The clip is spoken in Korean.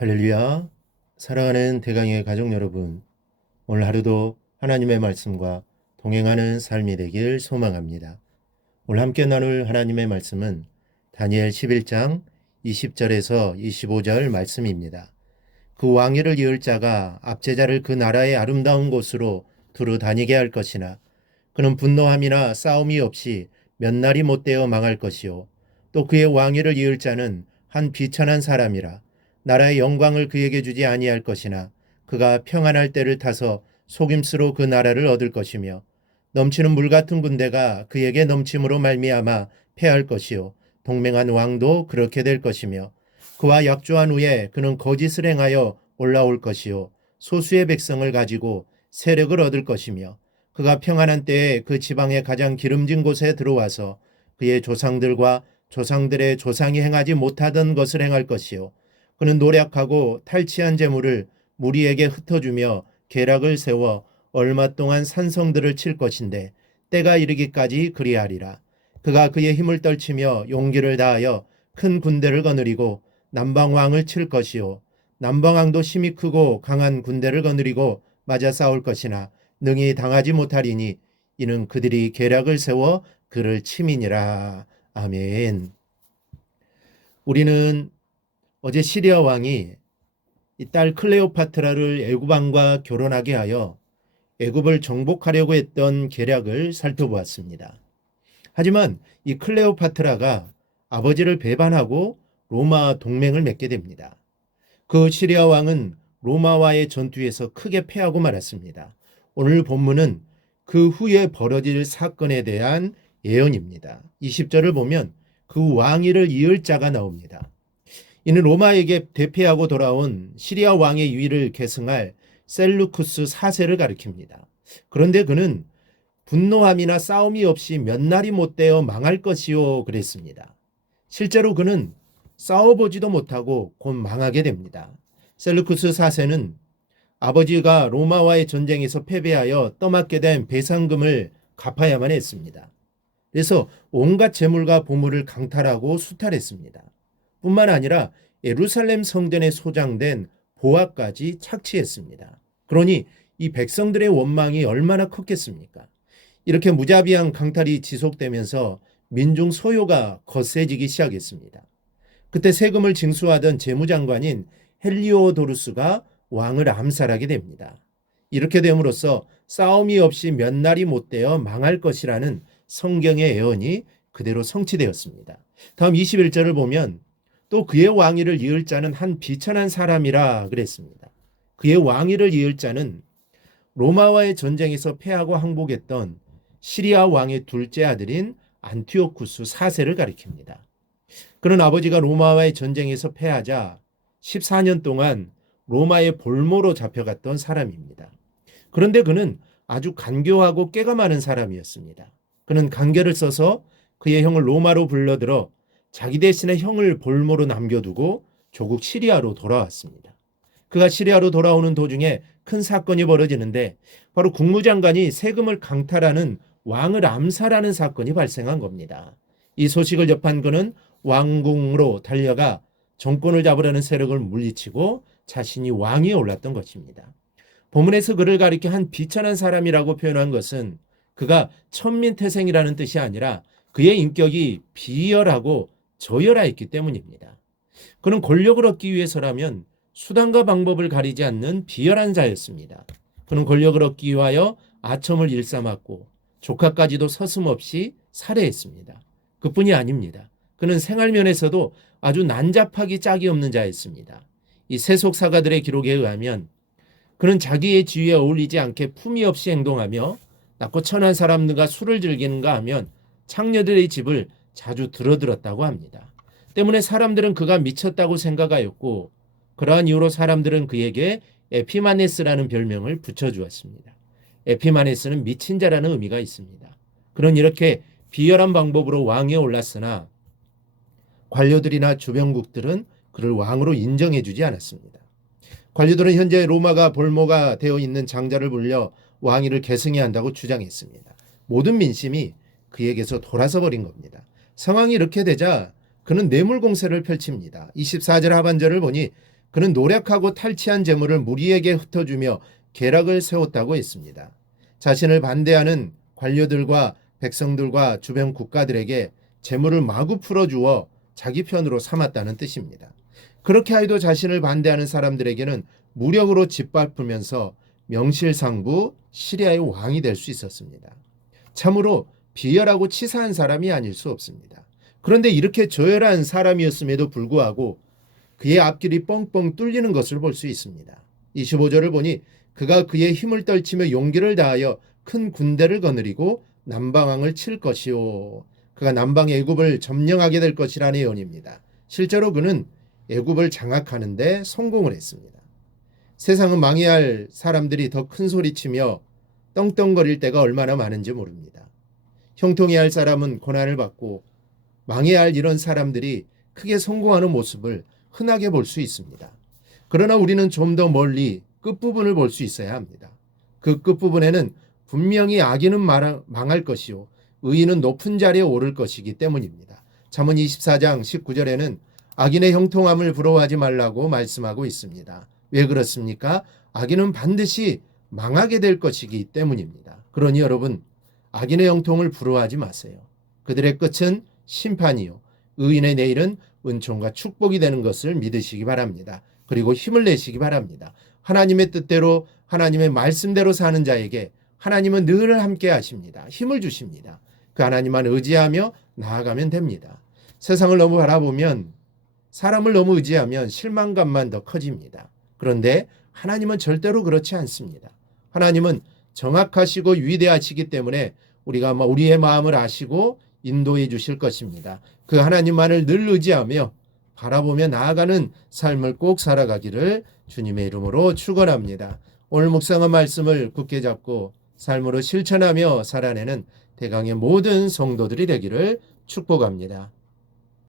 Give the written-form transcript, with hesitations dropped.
할렐루야. 사랑하는 대강의 가족 여러분, 오늘 하루도 하나님의 말씀과 동행하는 삶이 되길 소망합니다. 오늘 함께 나눌 하나님의 말씀은 다니엘 11장 20절에서 25절 말씀입니다. 그 왕위를 이을 자가 압제자를 그 나라의 아름다운 곳으로 두루 다니게 할 것이나 그는 분노함이나 싸움이 없이 몇 날이 못되어 망할 것이요 또 그의 왕위를 이을 자는 한 비천한 사람이라 나라의 영광을 그에게 주지 아니할 것이나 그가 평안할 때를 타서 속임수로 그 나라를 얻을 것이며 넘치는 물 같은 군대가 그에게 넘침으로 말미암아 패할 것이요 동맹한 왕도 그렇게 될 것이며 그와 약조한 후에 그는 거짓을 행하여 올라올 것이요 소수의 백성을 가지고 세력을 얻을 것이며 그가 평안한 때에 그 지방의 가장 기름진 곳에 들어와서 그의 조상들과 조상들의 조상이 행하지 못하던 것을 행할 것이요 그는 노력하고 탈취한 재물을 무리에게 흩어주며 계략을 세워 얼마 동안 산성들을 칠 것인데 때가 이르기까지 그리하리라. 그가 그의 힘을 떨치며 용기를 다하여 큰 군대를 거느리고 남방왕을 칠 것이요 남방왕도 힘이 크고 강한 군대를 거느리고 맞아 싸울 것이나 능히 당하지 못하리니 이는 그들이 계략을 세워 그를 침이니라. 아멘. 우리는 어제 시리아 왕이 이 딸 클레오파트라를 애굽 왕과 결혼하게 하여 애굽을 정복하려고 했던 계략을 살펴보았습니다. 하지만 이 클레오파트라가 아버지를 배반하고 로마 동맹을 맺게 됩니다. 그 시리아 왕은 로마와의 전투에서 크게 패하고 말았습니다. 오늘 본문은 그 후에 벌어질 사건에 대한 예언입니다. 20절을 보면 그 왕위를 이을 자가 나옵니다. 이는 로마에게 대패하고 돌아온 시리아 왕의 위를 계승할 셀루쿠스 4세를 가리킵니다. 그런데 그는 분노함이나 싸움이 없이 몇 날이 못되어 망할 것이요 그랬습니다. 실제로 그는 싸워보지도 못하고 곧 망하게 됩니다. 셀루쿠스 4세는 아버지가 로마와의 전쟁에서 패배하여 떠맡게 된 배상금을 갚아야만 했습니다. 그래서 온갖 재물과 보물을 강탈하고 수탈했습니다. 뿐만 아니라 예루살렘 성전에 소장된 보화까지 착취했습니다. 그러니 이 백성들의 원망이 얼마나 컸겠습니까? 이렇게 무자비한 강탈이 지속되면서 민중 소요가 거세지기 시작했습니다. 그때 세금을 징수하던 재무장관인 헬리오도루스가 왕을 암살하게 됩니다. 이렇게 됨으로써 싸움이 없이 몇 날이 못되어 망할 것이라는 성경의 예언이 그대로 성취되었습니다. 다음 21절을 보면 또 그의 왕위를 이을 자는 한 비천한 사람이라 그랬습니다. 그의 왕위를 이을 자는 로마와의 전쟁에서 패하고 항복했던 시리아 왕의 둘째 아들인 안티오쿠스 4세를 가리킵니다. 그는 아버지가 로마와의 전쟁에서 패하자 14년 동안 로마의 볼모로 잡혀갔던 사람입니다. 그런데 그는 아주 간교하고 깨가 많은 사람이었습니다. 그는 간계를 써서 그의 형을 로마로 불러들어 자기 대신에 형을 볼모로 남겨두고 조국 시리아로 돌아왔습니다. 그가 시리아로 돌아오는 도중에 큰 사건이 벌어지는데 바로 국무장관이 세금을 강탈하는 왕을 암살하는 사건이 발생한 겁니다. 이 소식을 접한 그는 왕궁으로 달려가 정권을 잡으려는 세력을 물리치고 자신이 왕위에 올랐던 것입니다. 본문에서 그를 가리켜 한 비천한 사람이라고 표현한 것은 그가 천민태생이라는 뜻이 아니라 그의 인격이 비열하고 저열하였기 때문입니다. 그는 권력을 얻기 위해서라면 수단과 방법을 가리지 않는 비열한 자였습니다. 그는 권력을 얻기 위하여 아첨을 일삼았고 조카까지도 서슴없이 살해했습니다. 그뿐이 아닙니다. 그는 생활면에서도 아주 난잡하기 짝이 없는 자였습니다. 이 세속사가들의 기록에 의하면 그는 자기의 지위에 어울리지 않게 품위 없이 행동하며 낮고 천한 사람들과 술을 즐기는가 하면 창녀들의 집을 자주 들어들었다고 합니다. 때문에 사람들은 그가 미쳤다고 생각하였고 그러한 이유로 사람들은 그에게 에피마네스라는 별명을 붙여주었습니다. 에피마네스는 미친 자라는 의미가 있습니다. 그는 이렇게 비열한 방법으로 왕위에 올랐으나 관료들이나 주변국들은 그를 왕으로 인정해주지 않았습니다. 관료들은 현재 로마가 볼모가 되어 있는 장자를 불려 왕위를 계승해야 한다고 주장했습니다. 모든 민심이 그에게서 돌아서 버린 겁니다. 상황이 이렇게 되자 그는 뇌물 공세를 펼칩니다. 24절 하반절을 보니 그는 노력하고 탈취한 재물을 무리에게 흩어주며 계략을 세웠다고 했습니다. 자신을 반대하는 관료들과 백성들과 주변 국가들에게 재물을 마구 풀어주어 자기 편으로 삼았다는 뜻입니다. 그렇게 하여도 자신을 반대하는 사람들에게는 무력으로 짓밟으면서 명실상부 시리아의 왕이 될 수 있었습니다. 참으로 비열하고 치사한 사람이 아닐 수 없습니다. 그런데 이렇게 저열한 사람이었음에도 불구하고 그의 앞길이 뻥뻥 뚫리는 것을 볼 수 있습니다. 25절을 보니 그가 그의 힘을 떨치며 용기를 다하여 큰 군대를 거느리고 남방왕을 칠 것이요. 그가 남방 애굽을 점령하게 될 것이라는 예언입니다. 실제로 그는 애굽을 장악하는 데 성공을 했습니다. 세상은 망해야 할 사람들이 더 큰 소리치며 떵떵거릴 때가 얼마나 많은지 모릅니다. 형통해야 할 사람은 고난을 받고 망해야 할 이런 사람들이 크게 성공하는 모습을 흔하게 볼 수 있습니다. 그러나 우리는 좀 더 멀리 끝부분을 볼 수 있어야 합니다. 그 끝부분에는 분명히 악인은 망할 것이요 의인은 높은 자리에 오를 것이기 때문입니다. 잠언 24장 19절에는 악인의 형통함을 부러워하지 말라고 말씀하고 있습니다. 왜 그렇습니까? 악인은 반드시 망하게 될 것이기 때문입니다. 그러니 여러분, 악인의 형통을 부러워하지 마세요. 그들의 끝은 심판이요 의인의 내일은 은총과 축복이 되는 것을 믿으시기 바랍니다. 그리고 힘을 내시기 바랍니다. 하나님의 뜻대로 하나님의 말씀대로 사는 자에게 하나님은 늘 함께 하십니다. 힘을 주십니다. 그 하나님만 의지하며 나아가면 됩니다. 세상을 너무 바라보면, 사람을 너무 의지하면 실망감만 더 커집니다. 그런데 하나님은 절대로 그렇지 않습니다. 하나님은 정확하시고 위대하시기 때문에 우리가 우리의 마음을 아시고 인도해 주실 것입니다. 그 하나님만을 늘 의지하며 바라보며 나아가는 삶을 꼭 살아가기를 주님의 이름으로 축원합니다. 오늘 묵상한 말씀을 굳게 잡고 삶으로 실천하며 살아내는 대강의 모든 성도들이 되기를 축복합니다.